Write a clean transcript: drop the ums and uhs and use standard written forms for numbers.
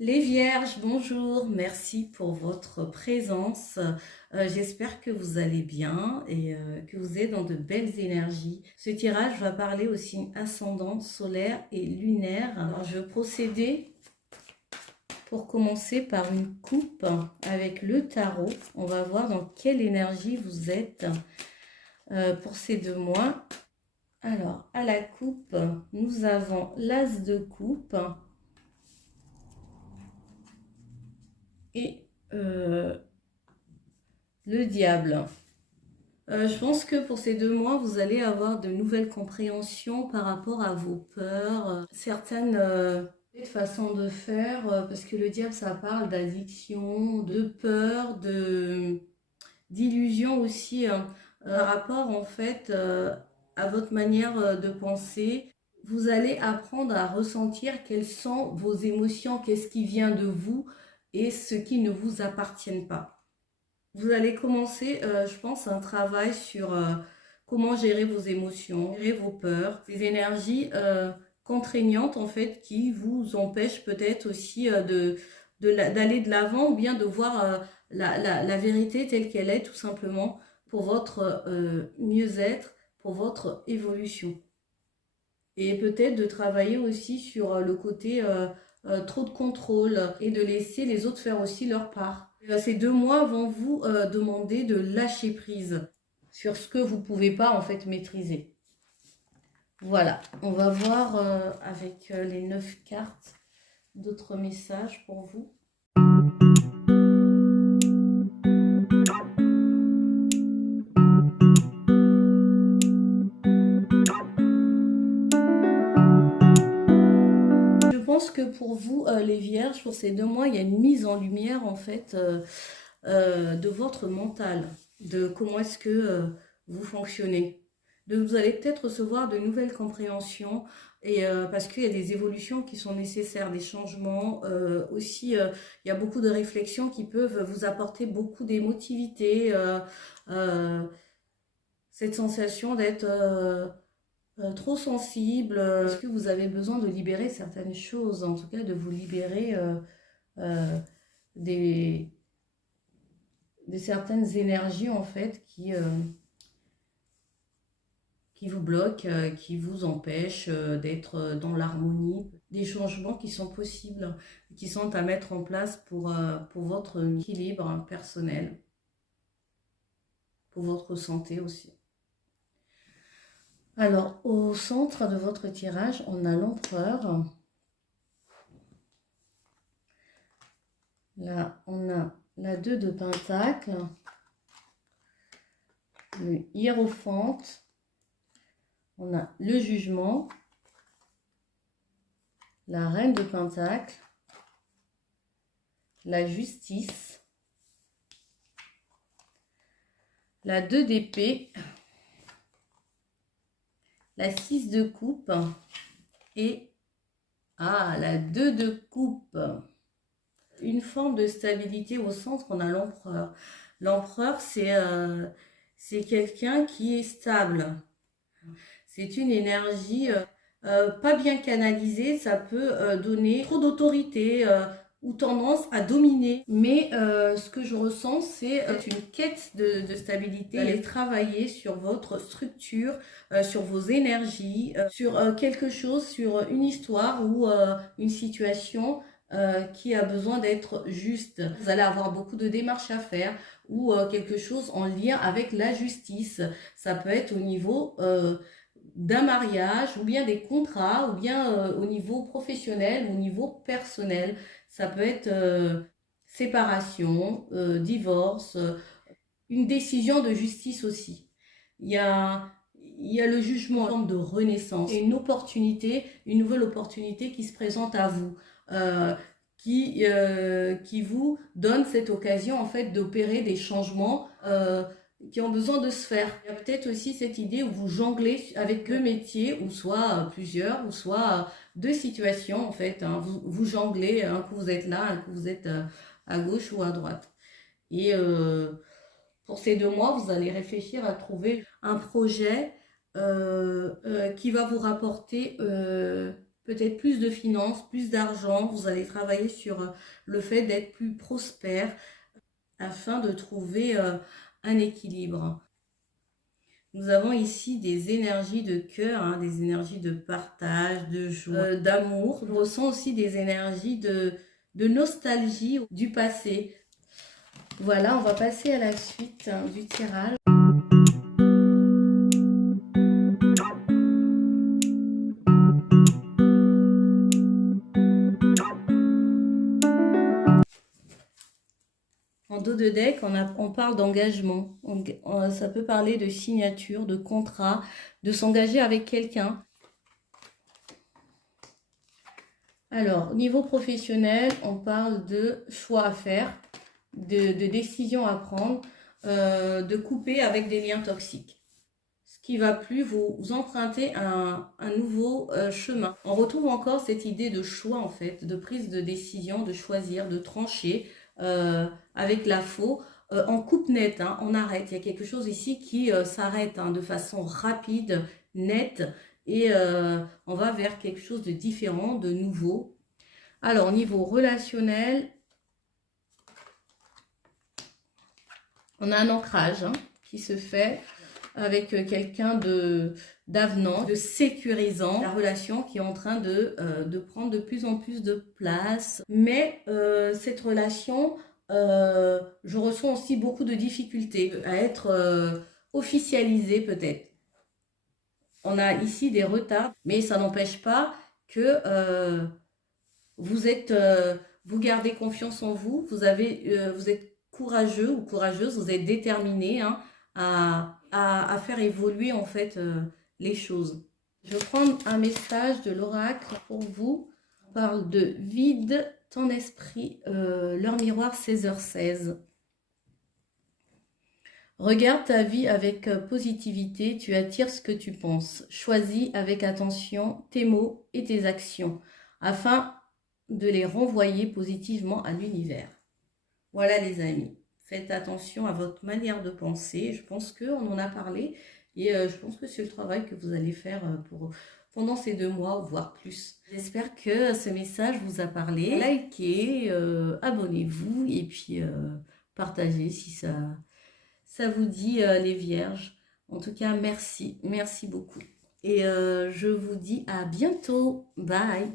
Les Vierges, bonjour, merci pour votre présence. J'espère que vous allez bien et que vous êtes dans de belles énergies. Ce tirage va parler aux signes ascendant, solaire et lunaire. Alors, je vais procéder pour commencer par une coupe avec le tarot. On va voir dans quelle énergie vous êtes pour ces 2 mois. Alors, à la coupe, nous avons l'As de coupe. Et le diable. Je pense que pour ces 2 mois, vous allez avoir de nouvelles compréhensions par rapport à vos peurs, certaines façons de faire, parce que le diable, ça parle d'addiction, de peur, d'illusion aussi, par rapport en fait à votre manière de penser. Vous allez apprendre à ressentir quelles sont vos émotions, qu'est-ce qui vient de vous et ce qui ne vous appartient pas. Vous allez commencer, je pense, un travail sur comment gérer vos émotions, gérer vos peurs, ces énergies contraignantes en fait qui vous empêchent peut-être aussi d'aller de l'avant ou bien de voir la vérité telle qu'elle est tout simplement pour votre mieux-être, pour votre évolution. Et peut-être de travailler aussi sur le côté trop de contrôle et de laisser les autres faire aussi leur part. Ces 2 mois vont vous demander de lâcher prise sur ce que vous ne pouvez pas en fait maîtriser. Voilà, on va voir avec les 9 cartes d'autres messages pour vous. Je pense que pour vous, les Vierges, pour ces 2 mois, il y a une mise en lumière en fait de votre mental, de comment est-ce que vous fonctionnez. Vous allez peut-être recevoir de nouvelles compréhensions et parce qu'il y a des évolutions qui sont nécessaires, des changements. Aussi, il y a beaucoup de réflexions qui peuvent vous apporter beaucoup d'émotivité. Cette sensation d'être trop sensible. Est-ce que vous avez besoin de libérer certaines choses, en tout cas de vous libérer de certaines énergies en fait qui vous bloquent, qui vous empêchent d'être dans l'harmonie, des changements qui sont possibles, qui sont à mettre en place pour votre équilibre personnel, pour votre santé aussi. Alors, au centre de votre tirage, on a l'empereur. Là, on a la 2 de Pentacle, le Hiérophante, on a le Jugement, la Reine de Pentacle, la Justice, la 2 d'épée, la 6 de coupe et la 2 de coupe. Une forme de stabilité au centre, on a l'empereur. L'empereur, c'est quelqu'un qui est stable. C'est une énergie pas bien canalisée, ça peut donner trop d'autorité ou tendance à dominer. Mais ce que je ressens, c'est une quête de stabilité. Allez travailler sur votre structure, sur vos énergies, sur quelque chose, sur une histoire ou une situation qui a besoin d'être juste. Vous allez avoir beaucoup de démarches à faire ou quelque chose en lien avec la justice. Ça peut être au niveau d'un mariage ou bien des contrats ou bien au niveau professionnel ou au niveau personnel. Ça peut être séparation, divorce, une décision de justice aussi. Il y a le jugement en forme de renaissance et une opportunité, une nouvelle opportunité qui se présente à vous, qui vous donne cette occasion en fait d'opérer des changements qui ont besoin de se faire. Il y a peut-être aussi cette idée où vous jonglez avec 2 métiers, ou soit plusieurs, ou soit 2 situations en fait. Hein. Vous jonglez, un coup vous êtes là, un coup vous êtes à gauche ou à droite. Et pour ces 2 mois, vous allez réfléchir à trouver un projet qui va vous rapporter peut-être plus de finances, plus d'argent. Vous allez travailler sur le fait d'être plus prospère afin de trouver un équilibre. Nous avons ici des énergies de cœur, hein, des énergies de partage, de joie, d'amour. Je ressens aussi des énergies de nostalgie du passé. Voilà, on va passer à la suite du tirage. En dos de deck, on parle d'engagement. Ça peut parler de signature, de contrat, de s'engager avec quelqu'un. Alors, au niveau professionnel, on parle de choix à faire, de décisions à prendre, de couper avec des liens toxiques. Ce qui va plus, vous empruntez un nouveau chemin. On retrouve encore cette idée de choix, en fait, de prise de décision, de choisir, de trancher avec la faux. On coupe net, hein, on arrête. Il y a quelque chose ici qui s'arrête hein, de façon rapide, nette, et on va vers quelque chose de différent, de nouveau. Alors, au niveau relationnel, on a un ancrage hein, qui se fait avec quelqu'un d'avenant, de sécurisant, la relation qui est en train de prendre de plus en plus de place. Mais cette relation, je ressens aussi beaucoup de difficultés à être officialisée peut-être. On a ici des retards, mais ça n'empêche pas que vous gardez confiance en vous, vous êtes courageux ou courageuse, vous êtes déterminé hein, à faire évoluer en fait les choses. Je vais prendre un message de l'oracle pour vous. On parle de vide ton esprit, l'heure miroir 16h16. Regarde ta vie avec positivité, tu attires ce que tu penses. Choisis avec attention tes mots et tes actions afin de les renvoyer positivement à l'univers. Voilà les amis, faites attention à votre manière de penser. Je pense qu'on en a parlé et je pense que c'est le travail que vous allez faire pendant ces 2 mois, voire plus. J'espère que ce message vous a parlé. Likez, abonnez-vous et puis partagez si ça vous dit les vierges. En tout cas, merci beaucoup. Et je vous dis à bientôt. Bye.